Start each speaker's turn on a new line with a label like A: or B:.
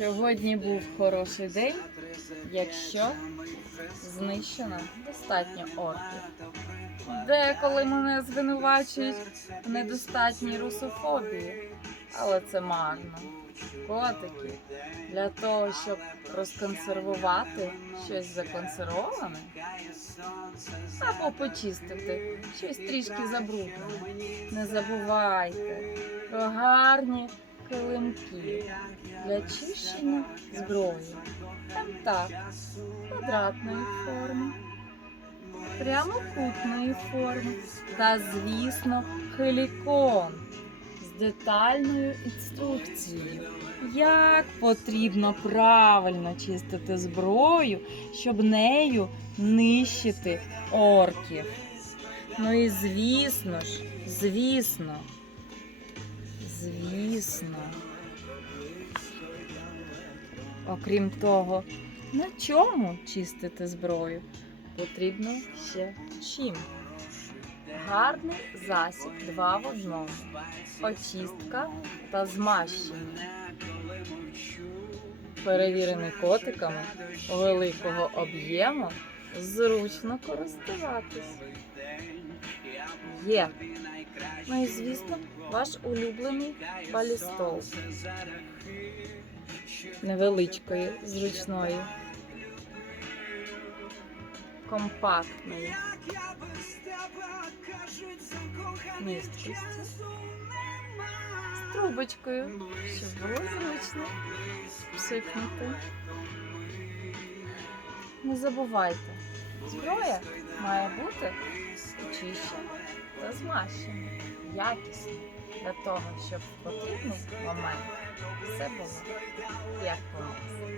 A: Сьогодні був хороший день, якщо знищено достатньо орків. Деколи мене звинувачують в недостатній русофобії, але це марно. Котики, для того, щоб розконсервувати щось законсервоване, або почистити щось трішки забруднене. Не забувайте про гарні килимки для чищення зброї. Там так, квадратної форми, прямокутної форми та, звісно, хелікон з детальною інструкцією, як потрібно правильно чистити зброю, щоб нею нищити орків. Ну і звісно ж, звісно, звісно. Окрім того, на чому чистити зброю? Потрібно ще чим. Гарний засіб два в одному. Очистка та змащення. Перевірений котиками великого об'єму зручно користуватись. Є. Ну і звісно, ваш улюблений балістол. Невеличкої, зручної, компактної місткості. З трубочкою, щоб було зручно псикнути. Не забувайте, зброя має бути очищена та змащена, якісно, для того, щоб в потрібний момент все було як по маслу.